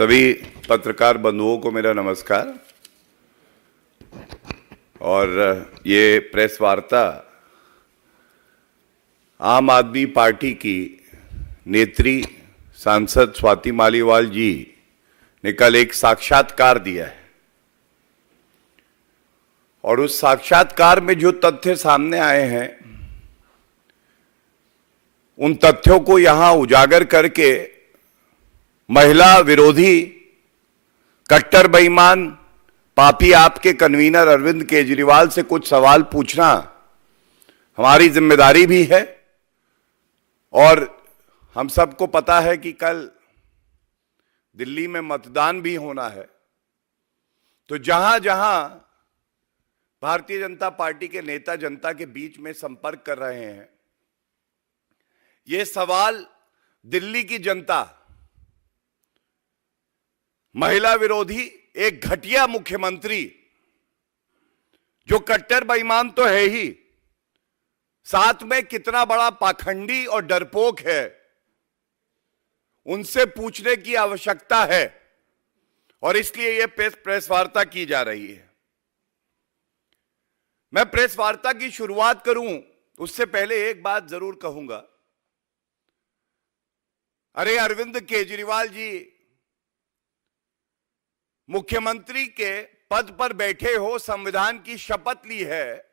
सभी पत्रकार बंधुओं को मेरा नमस्कार। और ये प्रेस वार्ता आम आदमी पार्टी की नेत्री सांसद स्वाति मालीवाल जी ने कल एक साक्षात्कार दिया है और उस साक्षात्कार में जो तथ्य सामने आए हैं उन तथ्यों को यहां उजागर करके महिला विरोधी कट्टर बेईमान पापी आपके कन्वीनर अरविंद केजरीवाल से कुछ सवाल पूछना हमारी जिम्मेदारी भी है। और हम सबको पता है कि कल दिल्ली में मतदान भी होना है, तो जहां जहां भारतीय जनता पार्टी के नेता जनता के बीच में संपर्क कर रहे हैं, ये सवाल दिल्ली की जनता महिला विरोधी एक घटिया मुख्यमंत्री जो कट्टर बेईमान तो है ही, साथ में कितना बड़ा पाखंडी और डरपोक है, उनसे पूछने की आवश्यकता है और इसलिए यह प्रेस वार्ता की जा रही है। मैं प्रेस वार्ता की शुरुआत करूं उससे पहले एक बात जरूर कहूंगा। अरे अरविंद केजरीवाल जी मुख्यमंत्री के पद पर बैठे हो, संविधान की शपथ ली है,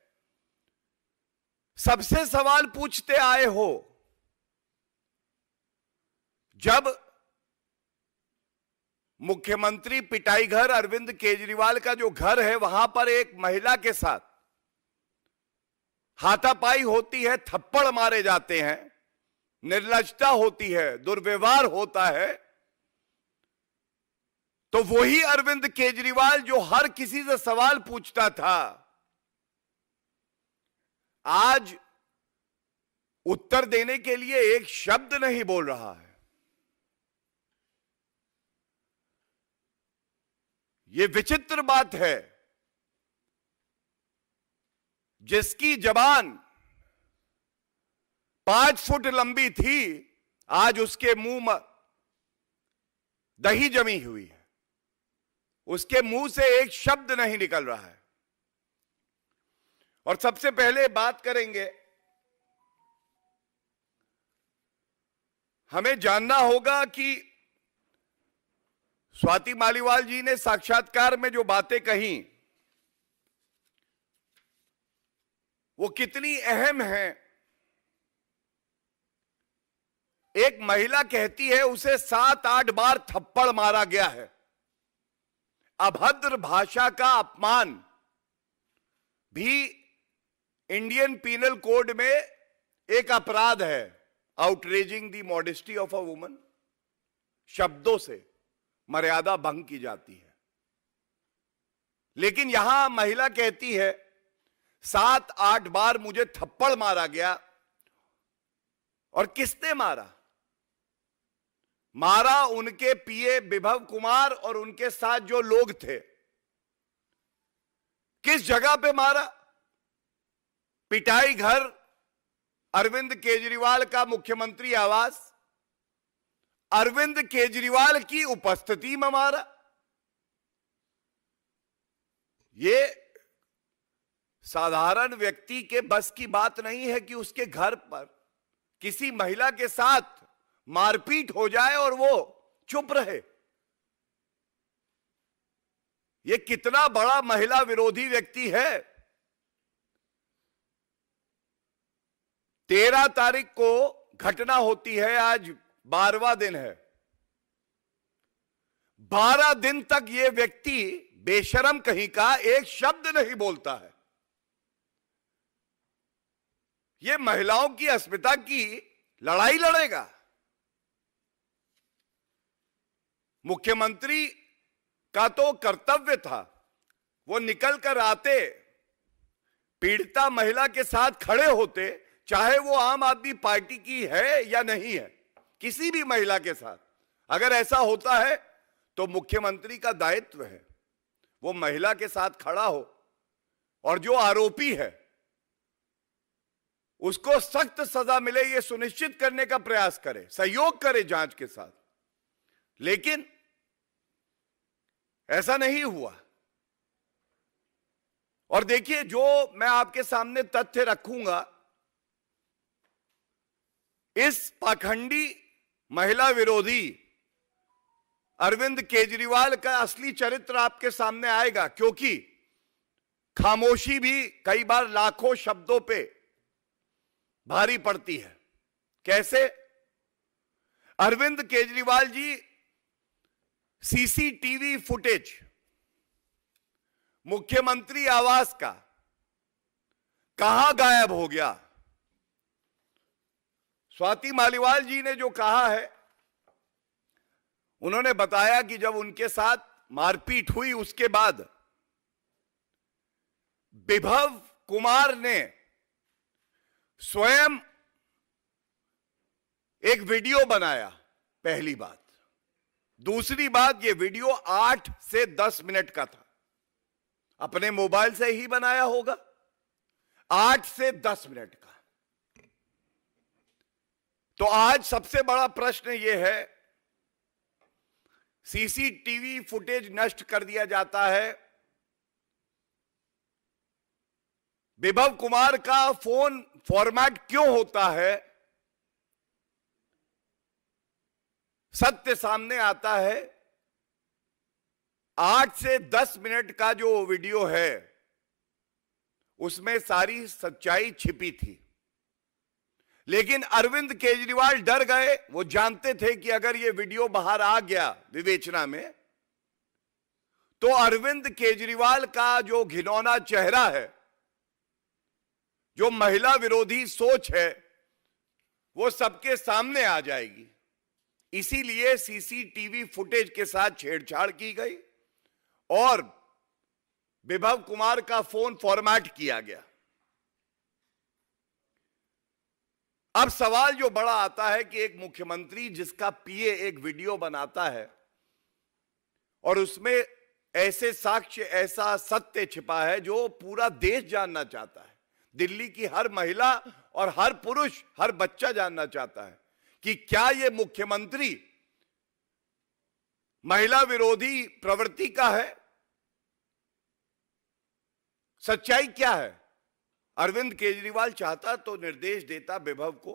सबसे सवाल पूछते आए हो। जब मुख्यमंत्री पिटाई घर अरविंद केजरीवाल का जो घर है वहां पर एक महिला के साथ हाथापाई होती है, थप्पड़ मारे जाते हैं, निर्लज्जता होती है, दुर्व्यवहार होता है, तो वही अरविंद केजरीवाल जो हर किसी से सवाल पूछता था, आज उत्तर देने के लिए एक शब्द नहीं बोल रहा है। यह विचित्र बात है। जिसकी जबान 5 फुट लंबी थी, आज उसके मुंह में दही जमी हुई है, उसके मुंह से एक शब्द नहीं निकल रहा है। और सबसे पहले बात करेंगे, हमें जानना होगा कि स्वाति मालीवाल जी ने साक्षात्कार में जो बातें कही वो कितनी अहम हैं। एक महिला कहती है उसे 7-8 बार थप्पड़ मारा गया है। अभद्र भाषा का अपमान भी इंडियन पीनल कोड में एक अपराध है। Outraging the modesty of a woman, शब्दों से मर्यादा भंग की जाती है। लेकिन यहां महिला कहती है 7-8 बार मुझे थप्पड़ मारा गया। और किसने मारा? मारा उनके पीए विभव कुमार और उनके साथ जो लोग थे। किस जगह पे मारा? पिटाई घर अरविंद केजरीवाल का मुख्यमंत्री आवास, अरविंद केजरीवाल की उपस्थिति में मारा। ये साधारण व्यक्ति के बस की बात नहीं है कि उसके घर पर किसी महिला के साथ मारपीट हो जाए और वो चुप रहे। ये कितना बड़ा महिला विरोधी व्यक्ति है। 13 तारीख को घटना होती है, आज 12वां दिन है। 12 दिन तक ये व्यक्ति बेशरम कहीं का एक शब्द नहीं बोलता है। ये महिलाओं की अस्मिता की लड़ाई लड़ेगा। मुख्यमंत्री का तो कर्तव्य था, वो निकल कर आते, पीड़िता महिला के साथ खड़े होते, चाहे वो आम आदमी पार्टी की है या नहीं है, किसी भी महिला के साथ अगर ऐसा होता है तो मुख्यमंत्री का दायित्व है वो महिला के साथ खड़ा हो और जो आरोपी है उसको सख्त सजा मिले, ये सुनिश्चित करने का प्रयास करे, सहयोग करे जांच के साथ। लेकिन ऐसा नहीं हुआ। और देखिए, जो मैं आपके सामने तथ्य रखूंगा, इस पाखंडी महिला विरोधी अरविंद केजरीवाल का असली चरित्र आपके सामने आएगा, क्योंकि खामोशी भी कई बार लाखों शब्दों पे भारी पड़ती है। कैसे? अरविंद केजरीवाल जी सीसीटीवी फुटेज मुख्यमंत्री आवास का कहां गायब हो गया? स्वाति मालीवाल जी ने जो कहा है, उन्होंने बताया कि जब उनके साथ मारपीट हुई उसके बाद विभव कुमार ने स्वयं एक वीडियो बनाया। पहली बात। दूसरी बात, यह वीडियो 8 से 10 मिनट का था। अपने मोबाइल से ही बनाया होगा। 8 से 10 मिनट का। तो आज सबसे बड़ा प्रश्न यह है, सीसीटीवी फुटेज नष्ट कर दिया जाता है, विभव कुमार का फोन फॉर्मेट क्यों होता है, सत्य सामने आता है। 8 से 10 मिनट का जो वीडियो है, उसमें सारी सच्चाई छिपी थी। लेकिन अरविंद केजरीवाल डर गए। वो जानते थे कि अगर ये वीडियो बाहर आ गया विवेचना में, तो अरविंद केजरीवाल का जो घिनौना चेहरा है, जो महिला विरोधी सोच है, वो सबके सामने आ जाएगी। इसीलिए सीसीटीवी फुटेज के साथ छेड़छाड़ की गई और विभव कुमार का फोन फॉर्मेट किया गया। अब सवाल जो बड़ा आता है कि एक मुख्यमंत्री जिसका पीए एक वीडियो बनाता है और उसमें ऐसे साक्ष्य, ऐसा सत्य छिपा है जो पूरा देश जानना चाहता है, दिल्ली की हर महिला और हर पुरुष, हर बच्चा जानना चाहता है कि क्या यह मुख्यमंत्री महिला विरोधी प्रवृत्ति का है? सच्चाई क्या है? अरविंद केजरीवाल चाहता तो निर्देश देता विभव को,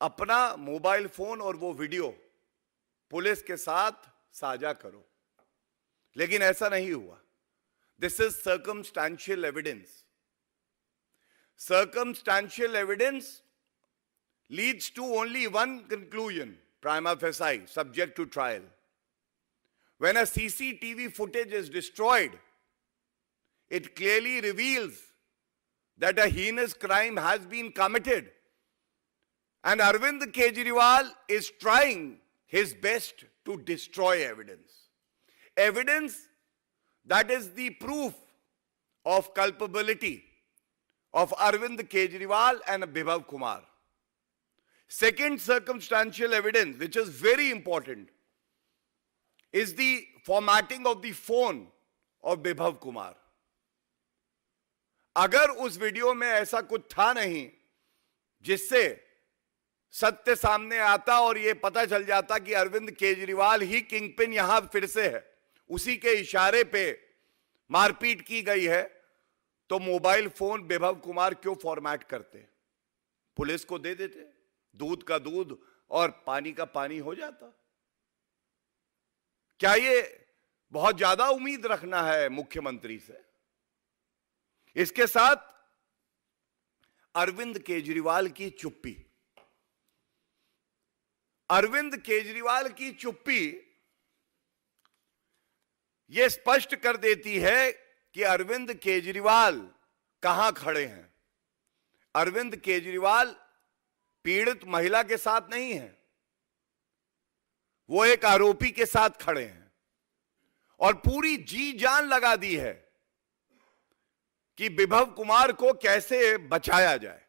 अपना मोबाइल फोन और वो वीडियो पुलिस के साथ साझा करो, लेकिन ऐसा नहीं हुआ। This is circumstantial evidence. Circumstantial evidence leads to only one conclusion, prima facie, subject to trial. When a CCTV footage is destroyed, it clearly reveals that a heinous crime has been committed. And Arvind Kejriwal is trying his best to destroy evidence. Evidence that is the proof of culpability of Arvind Kejriwal and Bibhav Kumar. Second circumstantial evidence, which is very important, is the formatting of the phone of Bibhav Kumar. अगर उस video में ऐसा कुछ था नहीं जिससे सत्य सामने आता और यह पता चल जाता कि अरविंद केजरीवाल ही किंगपिन यहां फिर से है, उसी के इशारे पे मारपीट की गई है, तो मोबाइल फोन विभव कुमार क्यों फॉर्मेट करते? पुलिस को दे देते, दूध का दूध और पानी का पानी हो जाता। क्या ये बहुत ज्यादा उम्मीद रखना है मुख्यमंत्री से? इसके साथ अरविंद केजरीवाल की चुप्पी, अरविंद केजरीवाल की चुप्पी यह स्पष्ट कर देती है कि अरविंद केजरीवाल कहां खड़े हैं। अरविंद केजरीवाल पीड़ित महिला के साथ नहीं है, वो एक आरोपी के साथ खड़े हैं और पूरी जी जान लगा दी है कि विभव कुमार को कैसे बचाया जाए।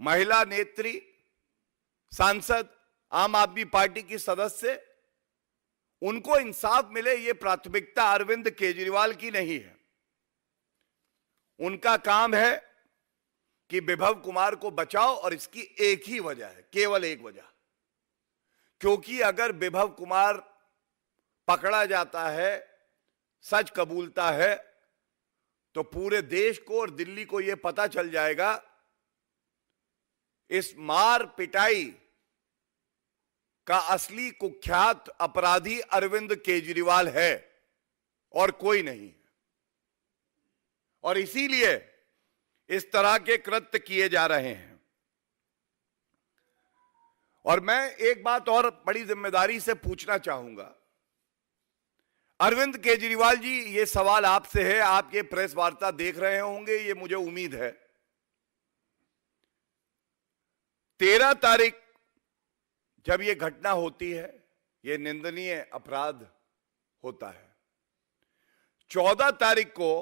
महिला नेत्री, सांसद, आम आदमी पार्टी की सदस्य, उनको इंसाफ मिले, यह प्राथमिकता अरविंद केजरीवाल की नहीं है। उनका काम है कि विभव कुमार को बचाओ, और इसकी एक ही वजह है, केवल एक वजह, क्योंकि अगर विभव कुमार पकड़ा जाता है, सच कबूलता है, तो पूरे देश को और दिल्ली को यह पता चल जाएगा इस मार पिटाई का असली कुख्यात अपराधी अरविंद केजरीवाल है और कोई नहीं है। और इसीलिए इस तरह के कृत्य किए जा रहे हैं। और मैं एक बात और बड़ी जिम्मेदारी से पूछना चाहूंगा, अरविंद केजरीवाल जी, ये सवाल आपसे है, आप ये प्रेस वार्ता देख रहे होंगे, ये मुझे उम्मीद है। 13 तारीख जब ये घटना होती है, ये निंदनीय अपराध होता है। 14 तारीख को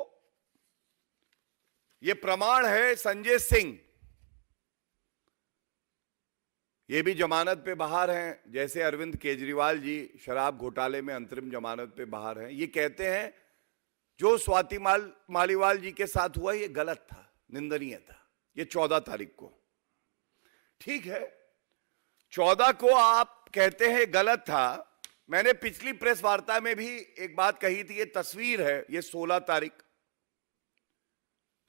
ये प्रमाण है संजय सिंह, ये भी जमानत पे बाहर हैं, जैसे अरविंद केजरीवाल जी शराब घोटाले में अंतरिम जमानत पे बाहर हैं। ये कहते हैं जो स्वाति मालीवाल जी के साथ हुआ ये गलत था, निंदनीय था। ये 14 तारीख को, ठीक है, 14 को आप कहते हैं गलत था। मैंने पिछली प्रेस वार्ता में भी एक बात कही थी, ये तस्वीर है, ये 16 तारीख।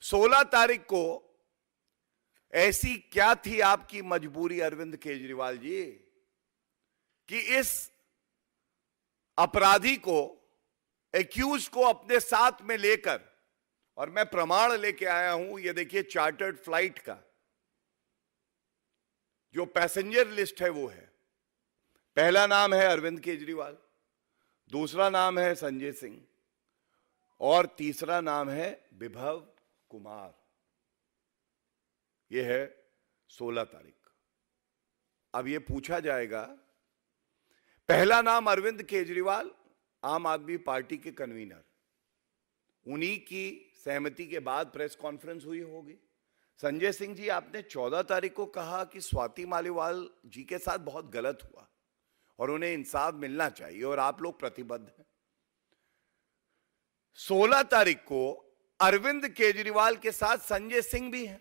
16 तारीख को ऐसी क्या थी आपकी मजबूरी अरविंद केजरीवाल जी कि इस अपराधी को, एक्यूज को अपने साथ में लेकर, और मैं प्रमाण लेके आया हूं, ये देखिए चार्टर्ड फ्लाइट का जो पैसेंजर लिस्ट है वो है। पहला नाम है अरविंद केजरीवाल, दूसरा नाम है संजय सिंह और तीसरा नाम है विभव कुमार। यह है 16 तारीख। अब यह पूछा जाएगा, पहला नाम अरविंद केजरीवाल आम आदमी पार्टी के कन्वीनर, उन्हीं की सहमति के बाद प्रेस कॉन्फ्रेंस हुई होगी। संजय सिंह जी, आपने 14 तारीख को कहा कि स्वाति मालीवाल जी के साथ बहुत गलत हुआ और उन्हें इंसाफ मिलना चाहिए और आप लोग प्रतिबद्ध हैं। 16 तारीख को अरविंद केजरीवाल के साथ संजय सिंह भी हैं।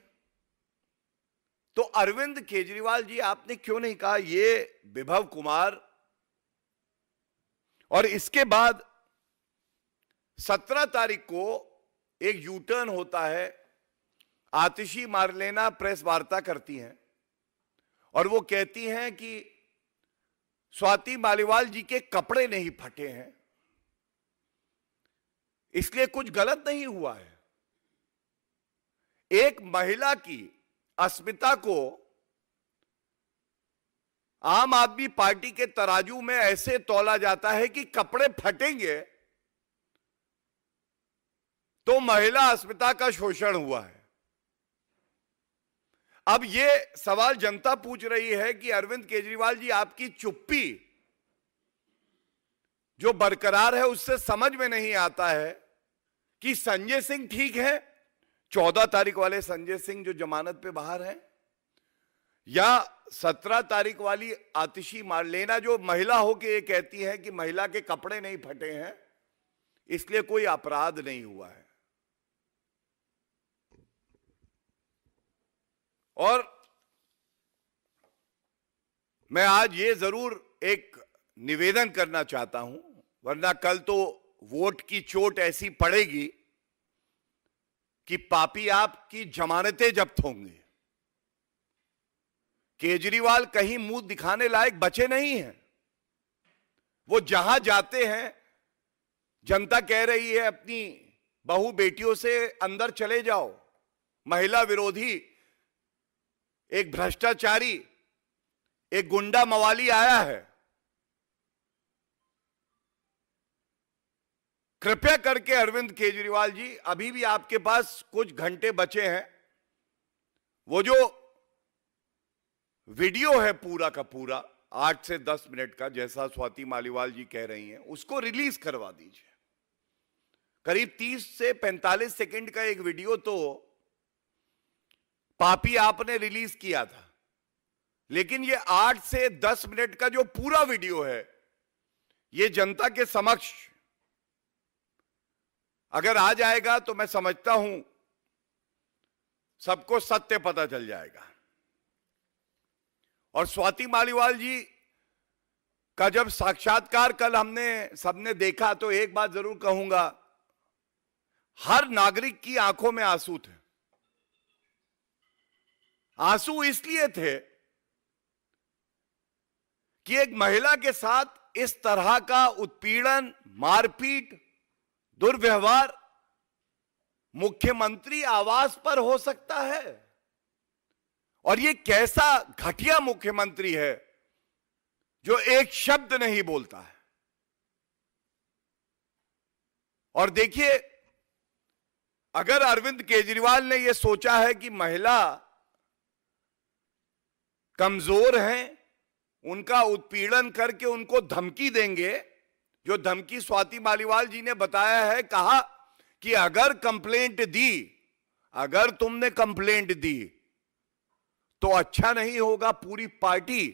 तो अरविंद केजरीवाल जी, आपने क्यों नहीं कहा ये विभव कुमार? और इसके बाद 17 तारीख को एक यू टर्न होता है, आतिशी मारलेना प्रेस वार्ता करती हैं और वो कहती हैं कि स्वाति मालीवाल जी के कपड़े नहीं फटे हैं, इसलिए कुछ गलत नहीं हुआ है। एक महिला की अस्मिता को आम आदमी पार्टी के तराजू में ऐसे तौला जाता है कि कपड़े फटेंगे तो महिला अस्मिता का शोषण हुआ है। अब यह सवाल जनता पूछ रही है कि अरविंद केजरीवाल जी, आपकी चुप्पी जो बरकरार है उससे समझ में नहीं आता है कि संजय सिंह ठीक है, 14 तारीख वाले संजय सिंह जो जमानत पे बाहर हैं, या 17 तारीख वाली आतिशी मारलेना जो महिला होके ये कहती है कि महिला के कपड़े नहीं फटे हैं इसलिए कोई अपराध नहीं हुआ है। और मैं आज ये जरूर एक निवेदन करना चाहता हूं, वरना कल तो वोट की चोट ऐसी पड़ेगी कि पापी आपकी जमानतें जब्त होंगी। केजरीवाल कहीं मुंह दिखाने लायक बचे नहीं हैं। वो जहां जाते हैं जनता कह रही है अपनी बहू बेटियों से अंदर चले जाओ। महिला विरोधी एक भ्रष्टाचारी, एक गुंडा मवाली आया है। कृपया करके अरविंद केजरीवाल जी, अभी भी आपके पास कुछ घंटे बचे हैं, वो जो वीडियो है पूरा का पूरा 8 से 10 मिनट का, जैसा स्वाति मालीवाल जी कह रही हैं, उसको रिलीज करवा दीजिए। करीब 30 से 45 सेकंड का एक वीडियो तो पापी आपने रिलीज किया था, लेकिन ये 8 से 10 मिनट का जो पूरा वीडियो है, ये जनता के समक्ष अगर आ जाएगा तो मैं समझता हूं सबको सत्य पता चल जाएगा। और स्वाति मालीवाल जी का जब साक्षात्कार कल हमने सबने देखा तो एक बात जरूर कहूंगा, हर नागरिक की आंखों में आंसू थे। आंसू इसलिए थे कि एक महिला के साथ इस तरह का उत्पीड़न, मारपीट, दुर्व्यवहार मुख्यमंत्री आवास पर हो सकता है। और ये कैसा घटिया मुख्यमंत्री है जो एक शब्द नहीं बोलता है। और देखिए, अगर अरविंद केजरीवाल ने यह सोचा है कि महिला कमजोर हैं, उनका उत्पीड़न करके उनको धमकी देंगे, जो धमकी स्वाति मालीवाल जी ने बताया है, कहा कि अगर कंप्लेंट दी, अगर तुमने कंप्लेंट दी तो अच्छा नहीं होगा, पूरी पार्टी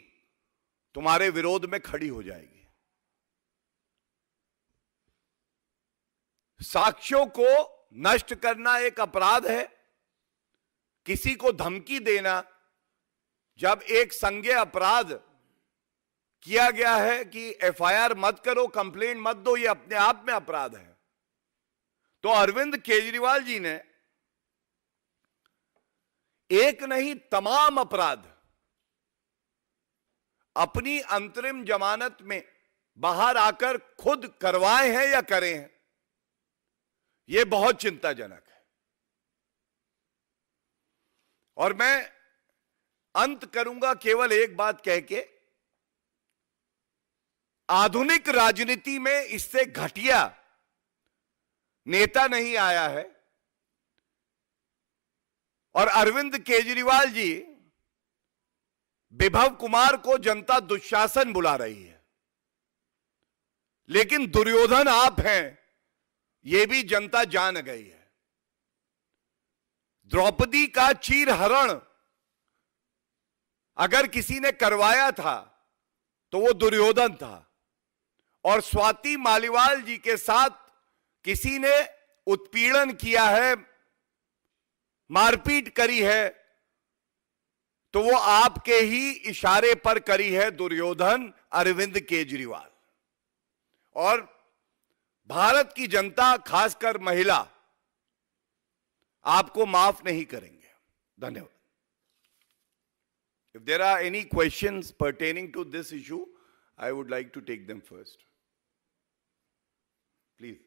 तुम्हारे विरोध में खड़ी हो जाएगी। साक्ष्यों को नष्ट करना एक अपराध है। किसी को धमकी देना, जब एक संज्ञेय अपराध किया गया है कि एफआईआर मत करो, कंप्लेंट मत दो, ये अपने आप में अपराध है। तो अरविंद केजरीवाल जी ने एक नहीं तमाम अपराध अपनी अंतरिम जमानत में बाहर आकर खुद करवाए हैं या करे हैं, यह बहुत चिंताजनक है। और मैं अंत करूंगा केवल एक बात कह के, आधुनिक राजनीति में इससे घटिया नेता नहीं आया है। और अरविंद केजरीवाल जी, विभव कुमार को जनता दुशासन बुला रही है, लेकिन दुर्योधन आप हैं, यह भी जनता जान गई है। द्रौपदी का चीरहरण अगर किसी ने करवाया था तो वो दुर्योधन था, और स्वाति मालीवाल जी के साथ किसी ने उत्पीड़न किया है, मारपीट करी है, तो वो आपके ही इशारे पर करी है, दुर्योधन अरविंद केजरीवाल। और भारत की जनता, खासकर महिला, आपको माफ नहीं करेंगे। धन्यवाद। If there are any questions pertaining to this issue, I would like to take them first. Please.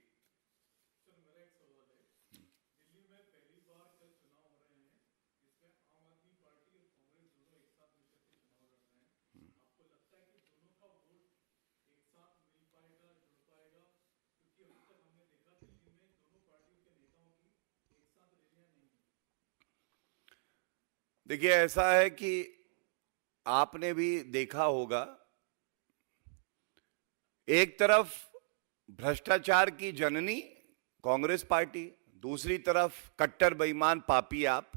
देखिए, ऐसा है कि आपने भी देखा होगा, एक तरफ भ्रष्टाचार की जननी कांग्रेस पार्टी, दूसरी तरफ कट्टर बेईमान पापी आप,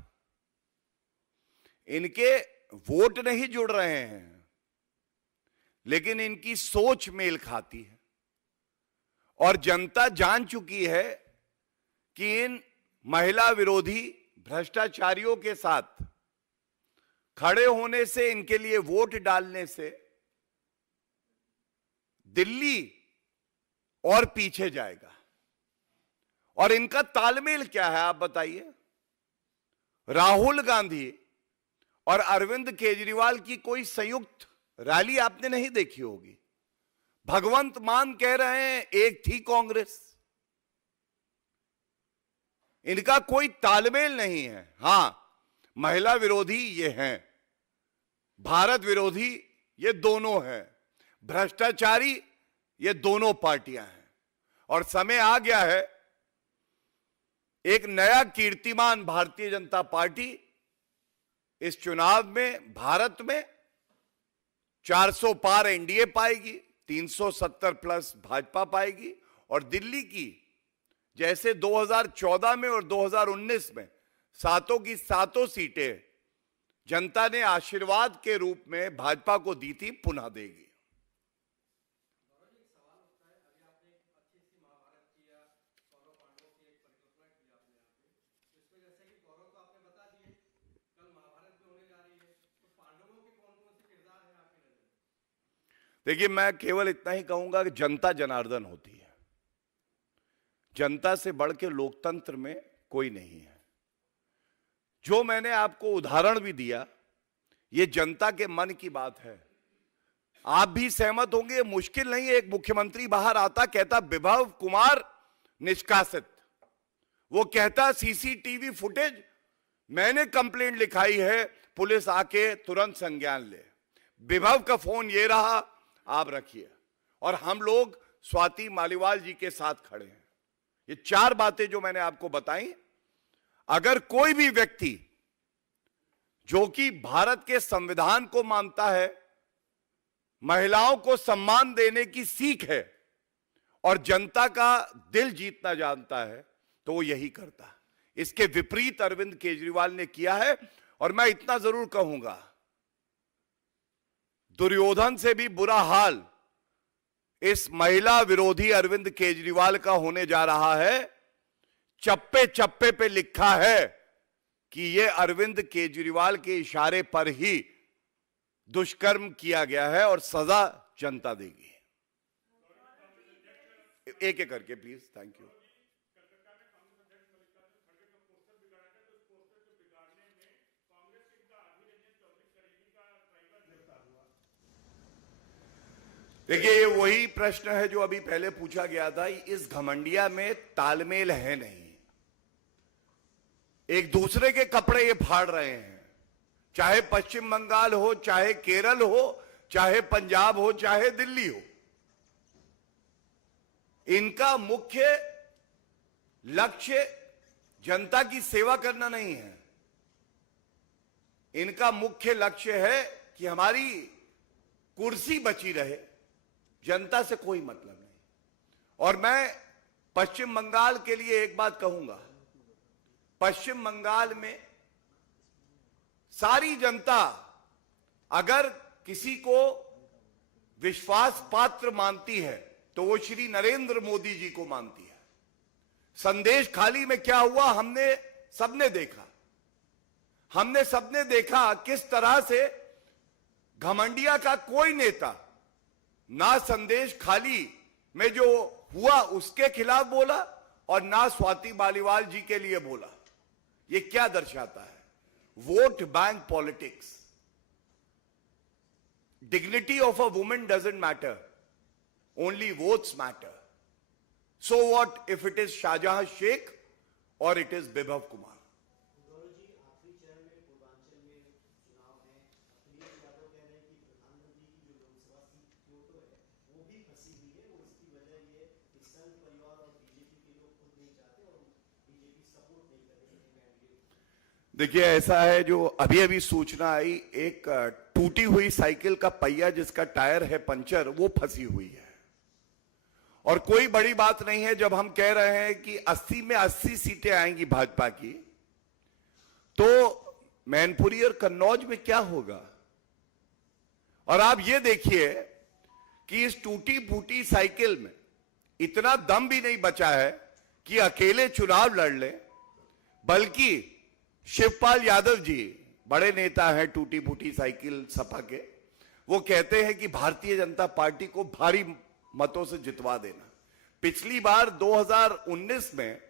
इनके वोट नहीं जुड़ रहे हैं, लेकिन इनकी सोच मेल खाती है। और जनता जान चुकी है कि इन महिला विरोधी भ्रष्टाचारियों के साथ खड़े होने से, इनके लिए वोट डालने से दिल्ली और पीछे जाएगा। और इनका तालमेल क्या है, आप बताइए। राहुल गांधी और अरविंद केजरीवाल की कोई संयुक्त रैली आपने नहीं देखी होगी। भगवंत मान कह रहे हैं एक थी कांग्रेस। इनका कोई तालमेल नहीं है। हां, महिला विरोधी ये हैं, भारत विरोधी ये दोनों हैं, भ्रष्टाचारी ये दोनों पार्टियां हैं। और समय आ गया है, एक नया कीर्तिमान भारतीय जनता पार्टी इस चुनाव में भारत में 400 पार एनडीए पाएगी, 370 प्लस भाजपा पाएगी। और दिल्ली की जैसे 2014 में और 2019 में सातों की सातों सीटें जनता ने आशीर्वाद के रूप में भाजपा को दी थी, पुनः देगी। देखिए, मैं केवल इतना ही कहूंगा कि जनता जनार्दन होती है। जनता से बढ़ के लोकतंत्र में कोई नहीं है। जो मैंने आपको उदाहरण भी दिया, ये जनता के मन की बात है। आप भी सहमत होंगे, ये मुश्किल नहीं है। एक मुख्यमंत्री बाहर आता, कहता विभव कुमार निष्कासित। वो कहता सीसीटीवी फुटेज मैंने कंप्लेंट लिखाई है, पुलिस आके तुरंत संज्ञान ले। विभव का फोन ये रहा, आप रखिए। और हम लोग स्वाति मालीवाल जी के साथ खड़े हैं। ये चार बातें जो मैंने आपको बताई, अगर कोई भी व्यक्ति जो कि भारत के संविधान को मानता है, महिलाओं को सम्मान देने की सीख है और जनता का दिल जीतना जानता है, तो वो यही करता है। इसके विपरीत अरविंद केजरीवाल ने किया है। और मैं इतना जरूर कहूंगा, दुर्योधन से भी बुरा हाल इस महिला विरोधी अरविंद केजरीवाल का होने जा रहा है। चप्पे चप्पे पे लिखा है कि यह अरविंद केजरीवाल के इशारे पर ही दुष्कर्म किया गया है और सजा जनता देगी। एक एक करके प्लीज। Thank you. देखिए, ये वही प्रश्न है जो अभी पहले पूछा गया था। इस घमंडिया में तालमेल है नहीं। एक दूसरे के कपड़े ये फाड़ रहे हैं, चाहे पश्चिम बंगाल हो, चाहे केरल हो, चाहे पंजाब हो, चाहे दिल्ली हो। इनका मुख्य लक्ष्य जनता की सेवा करना नहीं है। इनका मुख्य लक्ष्य है कि हमारी कुर्सी बची रहे, जनता से कोई मतलब नहीं। और मैं पश्चिम बंगाल के लिए एक बात कहूंगा, पश्चिम बंगाल में सारी जनता अगर किसी को विश्वास पात्र मानती है तो वो श्री नरेंद्र मोदी जी को मानती है। संदेश खाली में क्या हुआ, हमने सबने देखा किस तरह से घमंडिया का कोई नेता ना संदेश खाली में जो हुआ उसके खिलाफ बोला और ना स्वाति मालीवाल जी के लिए बोला। ये क्या दर्शाता है? Vote bank politics. Dignity of a woman doesn't matter, only votes matter. So what if it is Shahjahan Sheikh और इट इज विभव कुमार। देखिए, ऐसा है, जो अभी अभी सूचना आई, एक टूटी हुई साइकिल का पहिया जिसका टायर है पंचर, वो फंसी हुई है। और कोई बड़ी बात नहीं है जब हम कह रहे हैं कि 80 में 80 सीटें आएंगी भाजपा की, तो मैनपुरी और कन्नौज में क्या होगा? और आप ये देखिए कि इस टूटी फूटी साइकिल में इतना दम भी नहीं बचा है कि अकेले चुनाव लड़ ले, बल्कि शिवपाल यादव जी बड़े नेता हैं टूटी फूटी साइकिल सपा के, वो कहते हैं कि भारतीय जनता पार्टी को भारी मतों से जितवा देना। पिछली बार 2019 में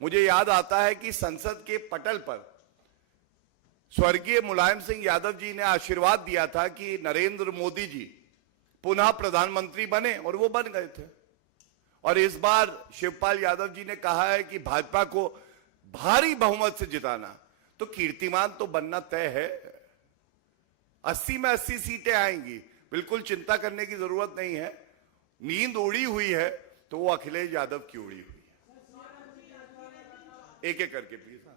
मुझे याद आता है कि संसद के पटल पर स्वर्गीय मुलायम सिंह यादव जी ने आशीर्वाद दिया था कि नरेंद्र मोदी जी पुनः प्रधानमंत्री बने, और वो बन गए थे। और इस बार शिवपाल यादव जी ने कहा है कि भाजपा को भारी बहुमत से जिताना, तो कीर्तिमान तो बनना तय है। 80 में 80 सीटें आएंगी, बिल्कुल चिंता करने की जरूरत नहीं है। नींद उड़ी हुई है तो वो अखिलेश यादव की उड़ी हुई है। एक एक करके प्लीज। हाँ,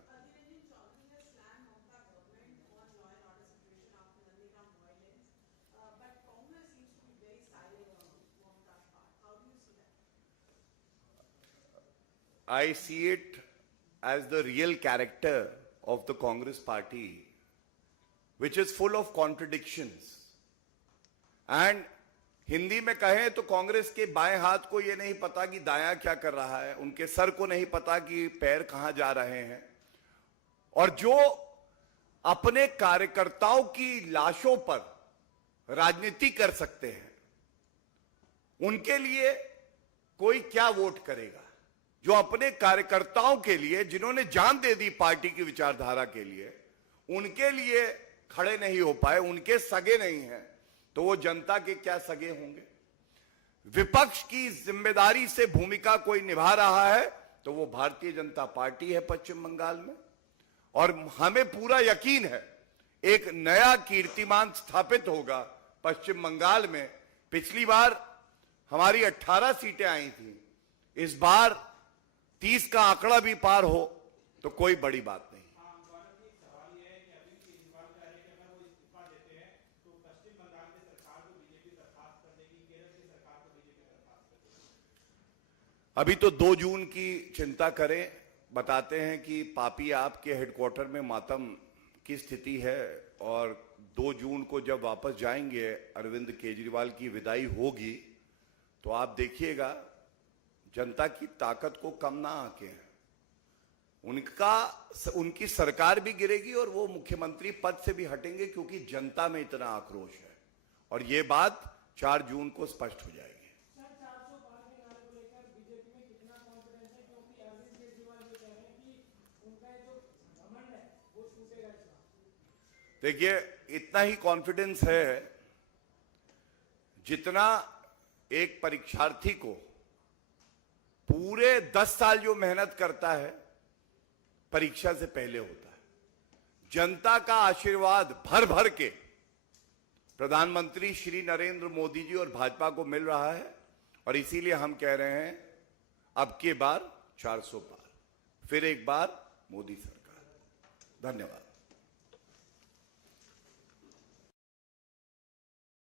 I see it as the real character of the Congress party, which is full of contradictions. And Hindi में कहें तो कांग्रेस के बाएं हाथ को यह नहीं पता कि दायां क्या कर रहा है, उनके सर को नहीं पता कि पैर कहां जा रहे हैं, और जो अपने कार्यकर्ताओं की लाशों पर राजनीति कर सकते हैं उनके लिए कोई क्या वोट करेगा? जो अपने कार्यकर्ताओं के लिए, जिन्होंने जान दे दी पार्टी की विचारधारा के लिए, उनके लिए खड़े नहीं हो पाए, उनके सगे नहीं हैं, तो वो जनता के क्या सगे होंगे? विपक्ष की जिम्मेदारी से भूमिका कोई निभा रहा है तो वो भारतीय जनता पार्टी है पश्चिम बंगाल में। और हमें पूरा यकीन है एक नया कीर्तिमान स्थापित होगा पश्चिम बंगाल में। पिछली बार हमारी 18 सीटें आई थी, इस बार 30 का आंकड़ा भी पार हो तो कोई बड़ी बात नहीं। अभी तो 2 जून की चिंता करें। बताते हैं कि पापी आपके हेडक्वार्टर में मातम की स्थिति है और 2 जून को जब वापस जाएंगे, अरविंद केजरीवाल की विदाई होगी, तो आप देखिएगा जनता की ताकत को कम ना आके उनकी सरकार भी गिरेगी और वो मुख्यमंत्री पद से भी हटेंगे, क्योंकि जनता में इतना आक्रोश है। और ये बात 4 जून को स्पष्ट हो जाएगी। देखिए, इतना ही कॉन्फिडेंस है जितना एक परीक्षार्थी को पूरे 10 साल जो मेहनत करता है परीक्षा से पहले होता है। जनता का आशीर्वाद भर भर के प्रधानमंत्री श्री नरेंद्र मोदी जी और भाजपा को मिल रहा है और इसीलिए हम कह रहे हैं अब की बार 400 पार, फिर एक बार मोदी सरकार। धन्यवाद।